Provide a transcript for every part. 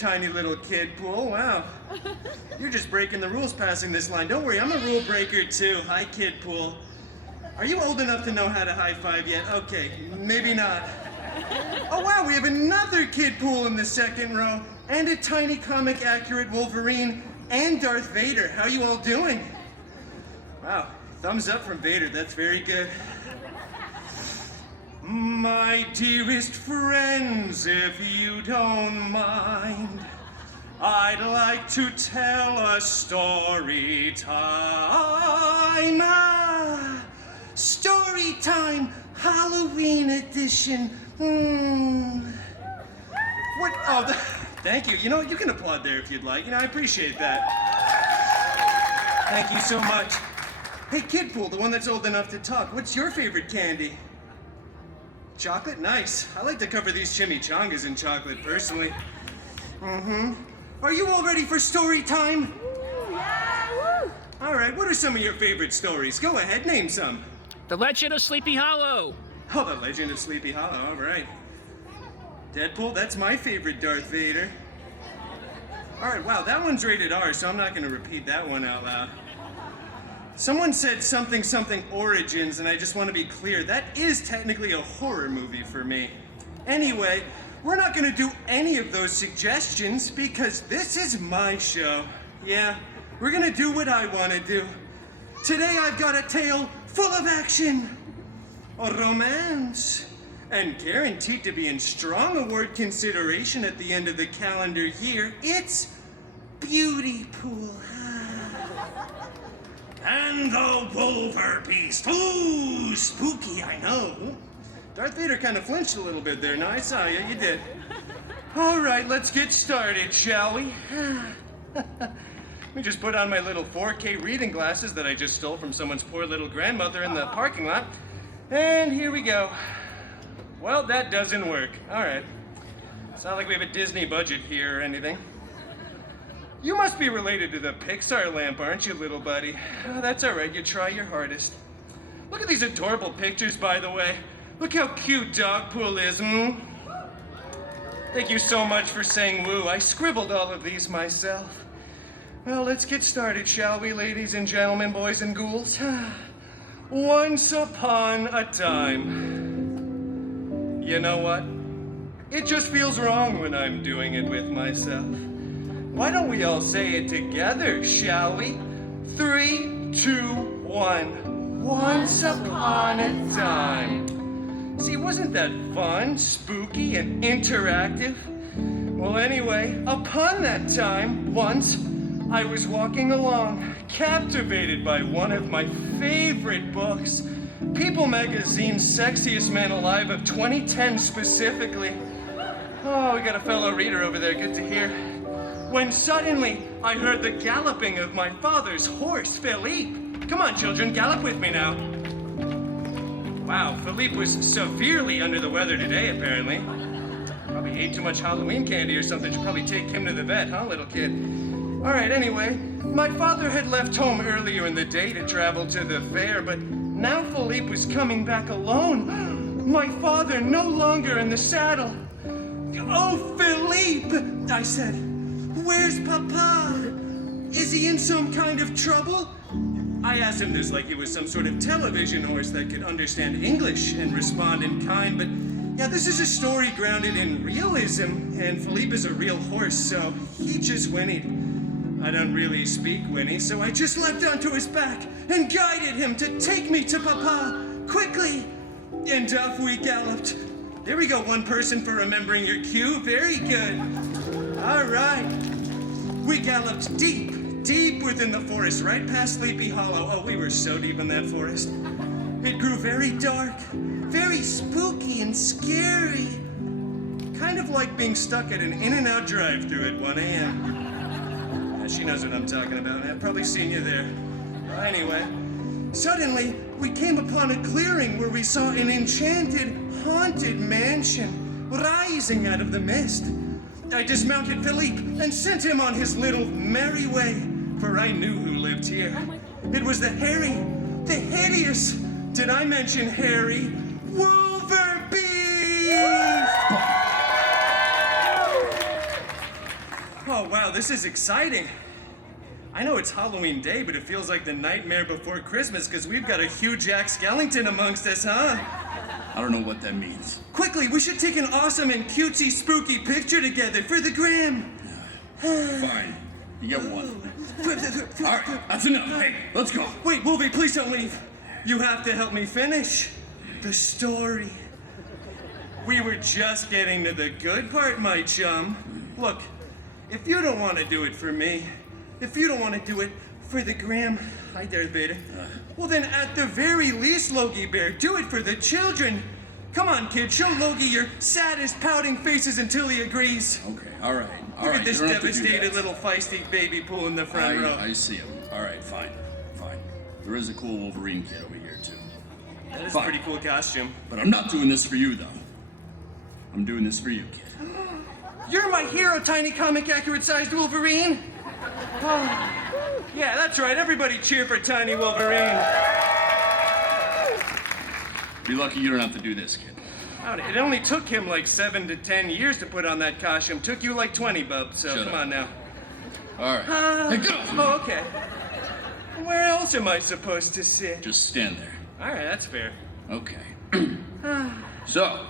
tiny little kid pool. Wow. You're just breaking the rules passing this line. Don't worry, I'm a rule breaker too. Hi, kid pool. Are you old enough to know how to high five yet? Okay, maybe not. Oh wow, we have another kid pool in the second row, and a tiny comic accurate Wolverine and Darth Vader. How you all doing? Wow, thumbs up from Vader, that's very good. My dearest friends, if you don't mind, I'd like to tell a story time. Story time, Halloween edition. What? Oh, thank you. You know, you can applaud there if you'd like. You know, I appreciate that. Thank you so much. Hey, Kid Pool, the one that's old enough to talk, what's your favorite candy? Chocolate? Nice. I like to cover these chimichangas in chocolate, personally. Are you all ready for story time? Ooh, yeah, woo! All right, what are some of your favorite stories? Go ahead, name some. The Legend of Sleepy Hollow. Oh, The Legend of Sleepy Hollow, all right. Deadpool, that's my favorite Darth Vader. All right, wow, that one's rated R, so I'm not gonna repeat that one out loud. Someone said something Origins, and I just want to be clear, that is technically a horror movie for me. Anyway, we're not gonna do any of those suggestions because this is my show. Yeah, we're gonna do what I want to do. Today I've got a tale full of action, a romance, and guaranteed to be in strong award consideration at the end of the calendar year. It's Beautypool. And the Wolverbeast. Ooh, spooky, I know. Darth Vader kind of flinched a little bit there. No, I saw you. You did. All right, let's get started, shall we? Let me just put on my little 4K reading glasses that I just stole from someone's poor little grandmother in the parking lot. And here we go. Well, that doesn't work. All right. It's not like we have a Disney budget here or anything. You must be related to the Pixar lamp, aren't you, little buddy? Oh, that's all right. You try your hardest. Look at these adorable pictures, by the way. Look how cute Dogpool is, Thank you so much for saying woo. I scribbled all of these myself. Well, let's get started, shall we, ladies and gentlemen, boys and ghouls? Once upon a time. You know what? It just feels wrong when I'm doing it with myself. Why don't we all say it together, shall we? 3, 2, 1. Once upon a time. See, wasn't that fun, spooky, and interactive? Well, anyway, upon that time, once, I was walking along, captivated by one of my favorite books, People Magazine's Sexiest Man Alive of 2010 specifically. Oh, we got a fellow reader over there, good to hear. When suddenly, I heard the galloping of my father's horse, Philippe. Come on, children, gallop with me now. Wow, Philippe was severely under the weather today, apparently. Probably ate too much Halloween candy or something. Should probably take him to the vet, huh, little kid? All right, anyway, my father had left home earlier in the day to travel to the fair, but now Philippe was coming back alone. My father no longer in the saddle. Oh, Philippe, I said. Where's Papa? Is he in some kind of trouble? I asked him this like he was some sort of television horse that could understand English and respond in kind, but yeah, this is a story grounded in realism, and Philippe is a real horse, so he just whinnied. I don't really speak whinny, so I just leapt onto his back and guided him to take me to Papa, quickly, and off we galloped. There we go, one person for remembering your cue, very good. All right. We galloped deep within the forest, right past Sleepy Hollow. Oh, we were so deep in that forest. It grew very dark, very spooky and scary. Kind of like being stuck at an In-N-Out drive-thru at 1 a.m. Yeah, she knows what I'm talking about. I've probably seen you there. Well, anyway, suddenly we came upon a clearing where we saw an enchanted, haunted mansion rising out of the mist. I dismounted Philippe and sent him on his little merry way, for I knew who lived here. It was the hideous, did I mention hairy, Wolverbeast! Oh, wow, this is exciting. I know it's Halloween Day, but it feels like the nightmare before Christmas because we've got a huge Jack Skellington amongst us, huh? I don't know what that means. Quickly, we should take an awesome and cutesy spooky picture together for the gram. Fine. You get one. Alright, that's enough. Hey, let's go. Wait, Wolvie, please don't leave. You have to help me finish the story. We were just getting to the good part, my chum. Look, if you don't want to do it for me, if you don't want to do it for the gram, hi Darth Vader, well then at the very least, Logi Bear, do it for the children. Come on, kid, show Logi your saddest pouting faces until he agrees. Okay, alright. Look at this devastated little feisty Babypool in the front row. I see him. Alright, fine. There is a cool Wolverine kid over here, too. That is a pretty cool costume. But I'm not doing this for you, though. I'm doing this for you, kid. You're my hero, tiny comic accurate sized Wolverine. Oh, yeah, that's right. Everybody cheer for tiny Wolverine. Be lucky you don't have to do this, kid. It only took him like 7 to 10 years to put on that costume. Took you like 20, bub, so Shut come up. on now. Alright. Hey, go! Oh, okay. Where else am I supposed to sit? Just stand there. Alright, that's fair. Okay. So,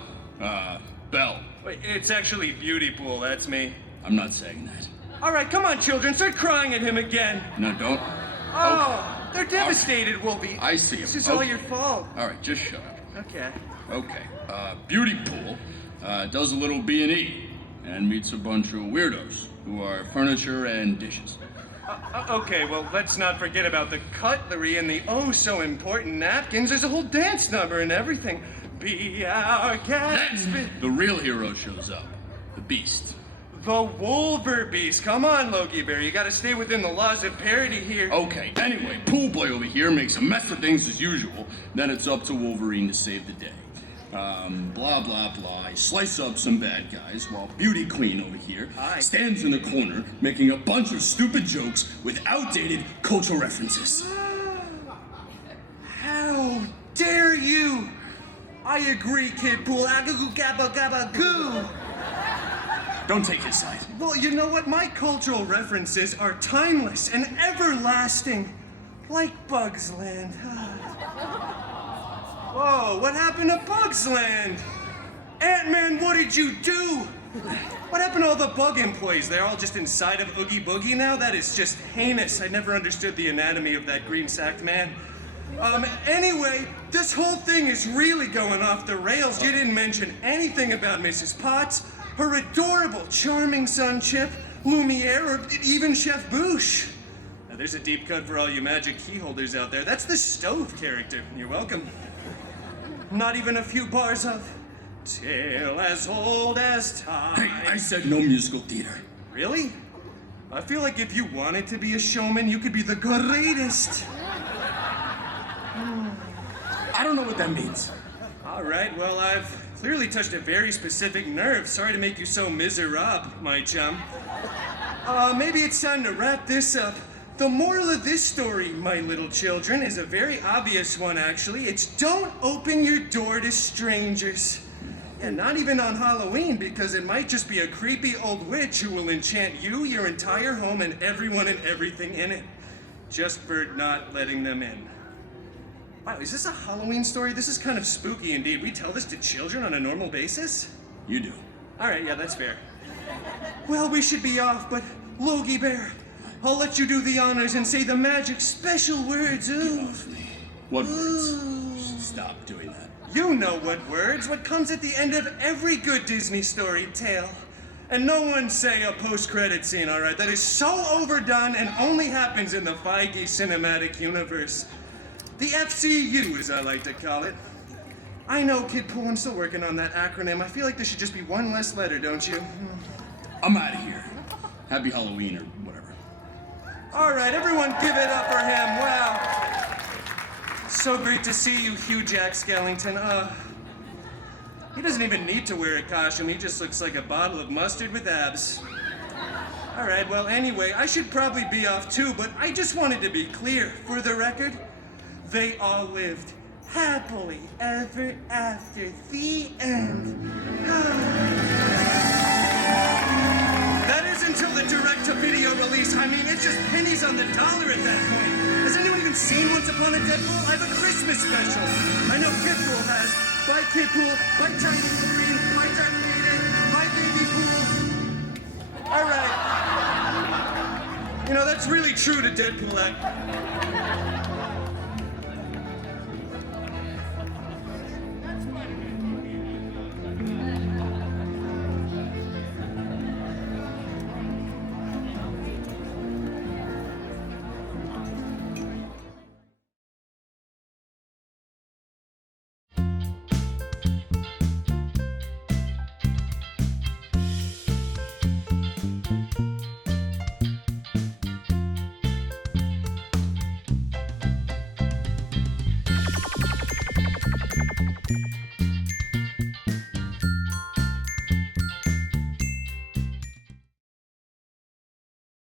Belle. Wait, it's actually Beautypool, that's me. I'm not saying that. Alright, come on, children, start crying at him again. No, don't. Oh, they're devastated, Wolvie. I see him. This is all your fault. Alright, just shut up. Okay. Okay. Beautypool does a little B&E and meets a bunch of weirdos who are furniture and dishes. Okay, well, let's not forget about the cutlery and the oh-so-important napkins. There's a whole dance number and everything. Be our guest. Then the real hero shows up. The Beast. The Wolverbeast. Come on, Logi Bear. You gotta stay within the laws of parody here. Okay, anyway, Pool Boy over here makes a mess of things as usual. Then it's up to Wolverine to save the day. Blah, blah, blah. I slice up some bad guys while Beauty Queen over here stands in the corner making a bunch of stupid jokes with outdated cultural references. How dare you! I agree, Kid Pool. Agagoo gabba gabba goo. Don't take his side. Well, you know what? My cultural references are timeless and everlasting. Like Bugs Land. Whoa, what happened to Bugs Land? Ant-Man, what did you do? What happened to all the bug employees? They're all just inside of Oogie Boogie now? That is just heinous. I never understood the anatomy of that green-sacked man. Anyway, this whole thing is really going off the rails. You didn't mention anything about Mrs. Potts, her adorable, charming son, Chip, Lumiere, or even Chef Bouche. Now, there's a deep cut for all you magic key holders out there. That's the stove character. You're welcome. Not even a few bars of tale as old as time. Hey, I said no musical theater. Really? I feel like if you wanted to be a showman, you could be the greatest. I don't know what that means. All right, well, I've clearly touched a very specific nerve. Sorry to make you so miserable, my chum. Maybe it's time to wrap this up. The moral of this story, my little children, is a very obvious one, actually. It's don't open your door to strangers. And not even on Halloween, because it might just be a creepy old witch who will enchant you, your entire home, and everyone and everything in it. Just for not letting them in. Wow, is this a Halloween story? This is kind of spooky indeed. We tell this to children on a normal basis? You do. All right, yeah, that's fair. Well, we should be off, but Logi Bear, I'll let you do the honors and say the magic special words. Ooh. Get off me. What words? Stop doing that. You know what words, what comes at the end of every good Disney story tale. And no one say a post-credit scene, all right? That is so overdone and only happens in the Feige cinematic universe. The FCU, as I like to call it. I know, Kid Pool, I'm still working on that acronym. I feel like there should just be one less letter, don't you? I'm out of here. Happy Halloween or whatever. All right, everyone give it up for him. Wow. So great to see you, Hugh Jack Skellington. He doesn't even need to wear a costume. He just looks like a bottle of mustard with abs. All right, well, anyway, I should probably be off too, but I just wanted to be clear. For the record, they all lived happily ever after. The end. That is until the director I mean, it's just pennies on the dollar at that point. Has anyone even seen Once Upon a Deadpool? I have a Christmas special. I know Kidpool has. Buy Kidpool, buy Tiny Wolverine, buy Tiny Maiden, buy Babypool. All right. You know, that's really true to Deadpool.